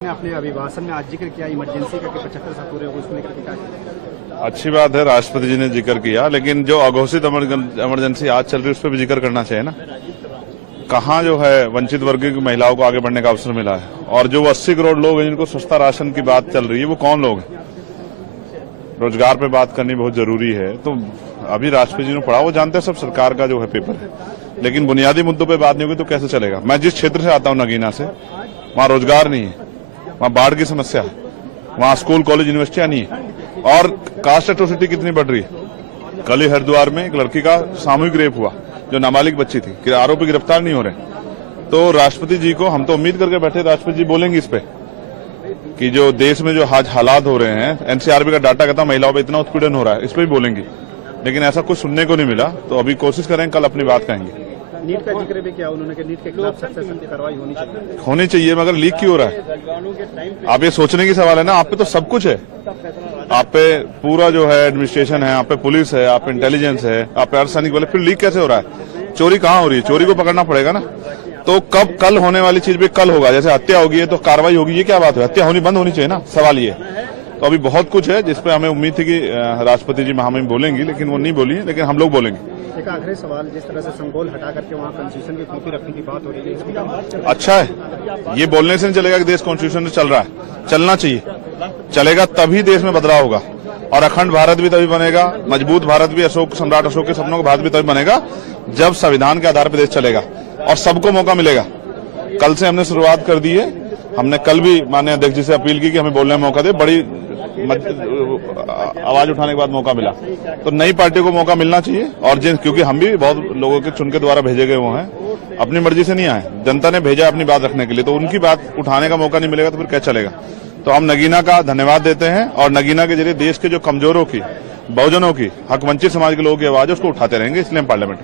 अपने अभिभाषण में आज जिक्र किया इमरजेंसी का कि 75 साल पूरे हो, उसको लेकर के क्या किया? अच्छी बात है, राष्ट्रपति जी ने जिक्र किया, लेकिन जो अघोषित इमरजेंसी आज चल रही है उस पर भी जिक्र करना चाहिए ना। कहाँ जो है वंचित वर्ग की महिलाओं को आगे बढ़ने का अवसर मिला है, और जो 80 करोड़ लोग हैं जिनको सस्ता राशन की बात चल रही है वो कौन लोग हैं? रोजगार पे बात करनी बहुत जरूरी है। तो अभी राष्ट्रपति जी ने पढ़ा, वो जानते हैं सब सरकार का जो है पेपर है, लेकिन बुनियादी मुद्दों पे बात नहीं होगी तो कैसे चलेगा। मैं जिस क्षेत्र से आता हूँ नगीना से, वहाँ रोजगार नहीं है, वहाँ बाढ़ की समस्या है, वहाँ स्कूल कॉलेज यूनिवर्सिटियां नहीं है, और कास्ट एट्रोसिटी कितनी बढ़ रही है। कल ही हरिद्वार में एक लड़की का सामूहिक रेप हुआ जो नाबालिग बच्ची थी, कि आरोपी गिरफ्तार नहीं हो रहे। तो राष्ट्रपति जी को हम तो उम्मीद करके बैठे राष्ट्रपति जी बोलेंगे इस पे कि जो देश में जो आज हालात हो रहे हैं, एनसीआरबी का डाटा कहता है महिलाओं पर इतना उत्पीड़न हो रहा है, इस पर भी बोलेंगे, लेकिन ऐसा कुछ सुनने को नहीं मिला। तो अभी कोशिश करें कल अपनी बात कहेंगे। नीट का जिक्र भी किया उन्होंने कि नीट के खिलाफ सख्त से सख्त कार्रवाई होनी चाहिए, मगर लीक क्यों हो रहा है? आप ये सोचने की सवाल है ना। आप पे तो सब कुछ है, आप पे पूरा जो है एडमिनिस्ट्रेशन है, आप पे पुलिस है, आप पे इंटेलिजेंस है, आप पे अर्धसैनिक बल, फिर लीक कैसे हो रहा है? चोरी कहाँ हो रही है? चोरी को पकड़ना पड़ेगा ना। तो कब कल होने वाली चीज भी कल होगा, जैसे हत्या होगी है तो कार्रवाई होगी, ये क्या बात है? हत्या होनी बंद होनी चाहिए ना, सवाल ये। तो अभी बहुत कुछ है जिसपे हमें उम्मीद थी कि राष्ट्रपति जी महामहिम बोलेंगी, लेकिन वो नहीं बोली, लेकिन हम लोग बोलेंगे। एक आखिरी सवाल, जिस तरह से संगोल हटा करके वहाँ कॉन्स्टिट्यूशन की कॉपी रखने की बात हो रही है, अच्छा है। ये बोलने से नहीं चलेगा कि देश कॉन्स्टिट्यूशन से चल रहा है, चलना चाहिए। चलेगा तभी देश में बदलाव होगा, और अखंड भारत भी तभी बनेगा, मजबूत भारत भी, सम्राट अशोक के सपनों का भारत भी तभी बनेगा जब संविधान के आधार पर देश चलेगा और सबको मौका मिलेगा। कल से हमने शुरुआत कर दी है। हमने कल भी माननीय अध्यक्ष जी से अपील की कि हमें बोलने में मौका दे, बड़ी आवाज उठाने के बाद मौका मिला। तो नई पार्टी को मौका मिलना चाहिए, और क्योंकि हम भी बहुत लोगों के चुन के द्वारा भेजे गए वो हैं, अपनी मर्जी से नहीं आए, जनता ने भेजा अपनी बात रखने के लिए, तो उनकी बात उठाने का मौका नहीं मिलेगा तो फिर क्या चलेगा। तो हम नगीना का धन्यवाद देते हैं, और नगीना के जरिए देश के जो कमजोरों की, बहुजनों की, हक वंचित समाज के लोगों की आवाज उसको उठाते रहेंगे, इसलिए हम पार्लियामेंट